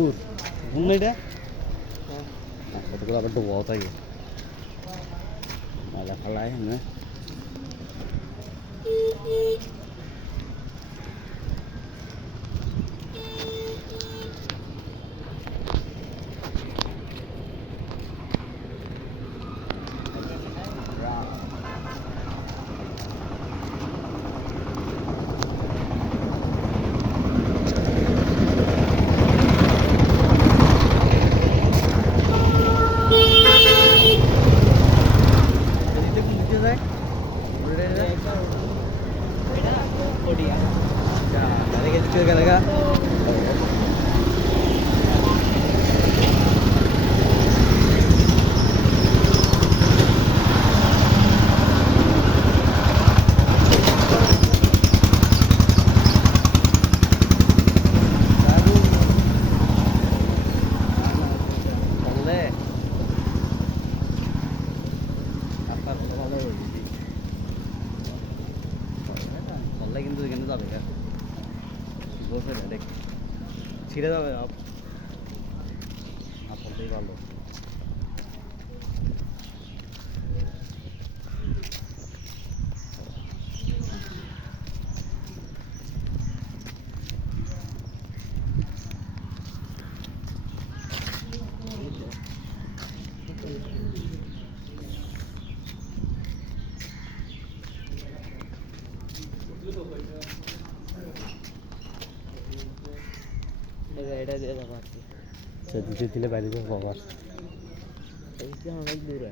পুকুর পুকুর না এটা কতগুলো আবার ডুবাও থাকে ময়লা ফেলায় হ্যাঁ কিন্তু এখানে যাবে বসে দেখ ছিঁড়ে যাবে বলতেই ভালো এটা দিয়ে দেবো আর কি দিতে দিলে বাইরে যাবো আবার অনেক দূরে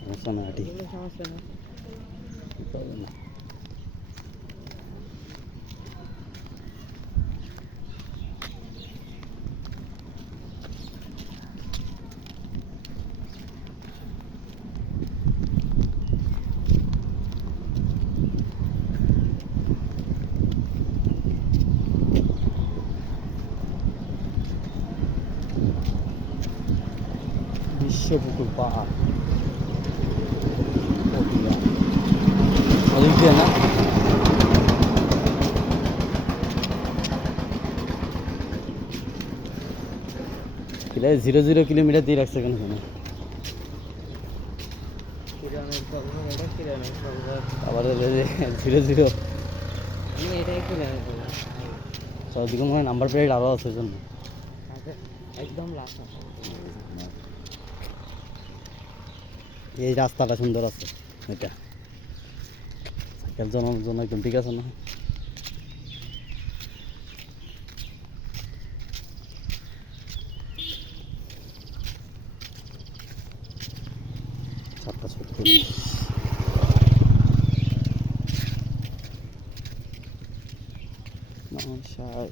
সমস্যা না ঠিক সমস্যা না না বিশ্বপুকুর পাহাড় ওদিক দিয়ে না কিলাই 0 কিলোমিটার দিয়ে রাখছে কেন আবার 0 ওদিকে মনে হয় নাম্বার প্লেট আরও আছে জন্য একদম লাস্ট এই রাস্তাটা সুন্দর আছে এটা সাইকেল জনের জন্য একদম ঠিক আছে না চারটা ছোট্ট নমস্কার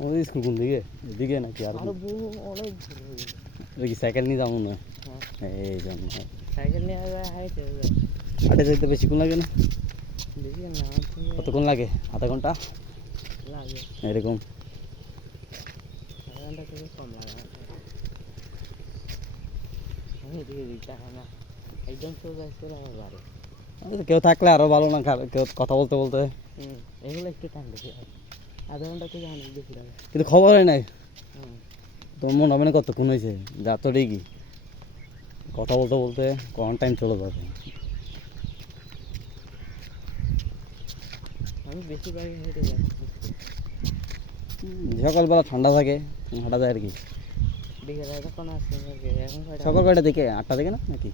আমাদের স্কুল কোন দিকে এদিকে নাকি আর অনেক কি সাইকেল নিয়ে যাবো না এই জন্য সাইকেল নিয়ে হাটে যাইতে বেশিক্ষণ লাগে না কতক্ষণ লাগে আধা ঘন্টা লাগে এরকম আধা ঘন্টা থেকে কম লাগে একদম সোজা করে আমার বাড়ি কেউ থাকলে আরো ভালো না কেউ কথা বলতে বলতে এগুলো একটু টাইম বেশি আধা ঘন্টা থেকে অনেক বেশি লাগে কিন্তু খবর হয় নাই তোমার মনে হবে না কতক্ষণ হয়েছে যা তো ঠিকই কথা বলতে বলতে কোন টাইম চলে যাবে আমি বেশিরভাগ হেঁটে যাই সকালবেলা ঠান্ডা থাকে হাঁটা যায় আর কি বিকেলে তখন আসছে এখন সকাল কয়টা থেকে 8টা থেকে না নাকি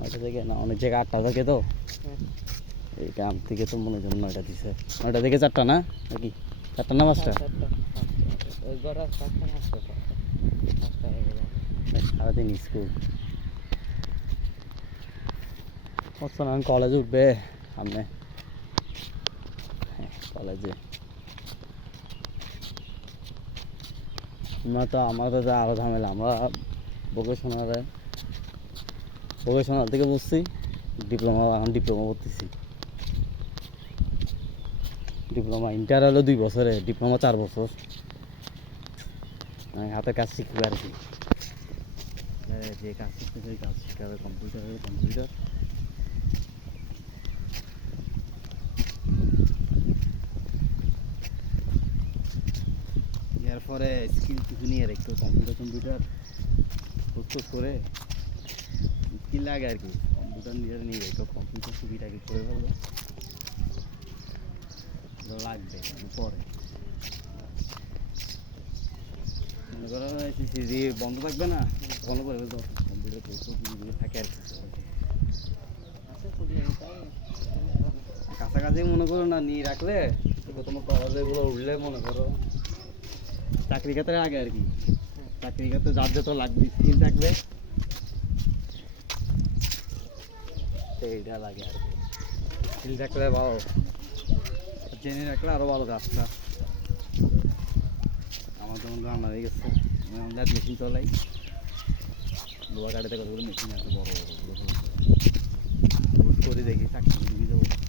9টা থেকে না অনেক জায়গায় 8টা থেকে তো এই গ্রাম থেকে তো মনে হয় 9টা দিছে 9টা থেকে 4টা না নাকি 4টা না 5টা সারাদিন স্কুল আমি কলেজে উঠবে সামনে কলেজে আমাদের আরো ঝামেলা আমরা ভোকেশনাল থেকে বুঝছি এখন ডিপ্লোমা করতেছি ডিপ্লোমা ইন্টার হলো 2 বছরে ডিপ্লোমা 4 বছর হাতে কাজ শিখবে আর কি যে কাজ করতে চাই কাজ শিখতে হবে কম্পিউটার এরপরে স্কিল কিছু নিয়ে একটু কম্পিউটার কোর্স করে স্কিল লাগে আর কি কম্পিউটার নিজের নিয়ে একটু কম্পিউটার সুবিধাকে করে ফেলবো লাগবে পরে মনে করো সিসি বন্ধ থাকবে না বন্ধ করে ফেলতে কম্পিউটার কোর্স থাকে আর কি কাছাকাছি মনে করো না নিয়ে রাখলে তোমার কলেজগুলো উঠলে মনে করো চাকরি ক্ষেত্রে আগে আর কি চাকরি ক্ষেত্রে যার যত লাগবে স্কিল থাকবে সেইটা লাগে আর কি স্কিল থাকলে ভালো জেনে রাখলে আরও ভালো কাজটা আমার যেমন রান্না হয়ে গেছে মেশিন চলাই লোয়া গাড়িতে কতগুলো মেশিন আছে বড় বড় করে দেখি চাকরি দিয়ে যাবো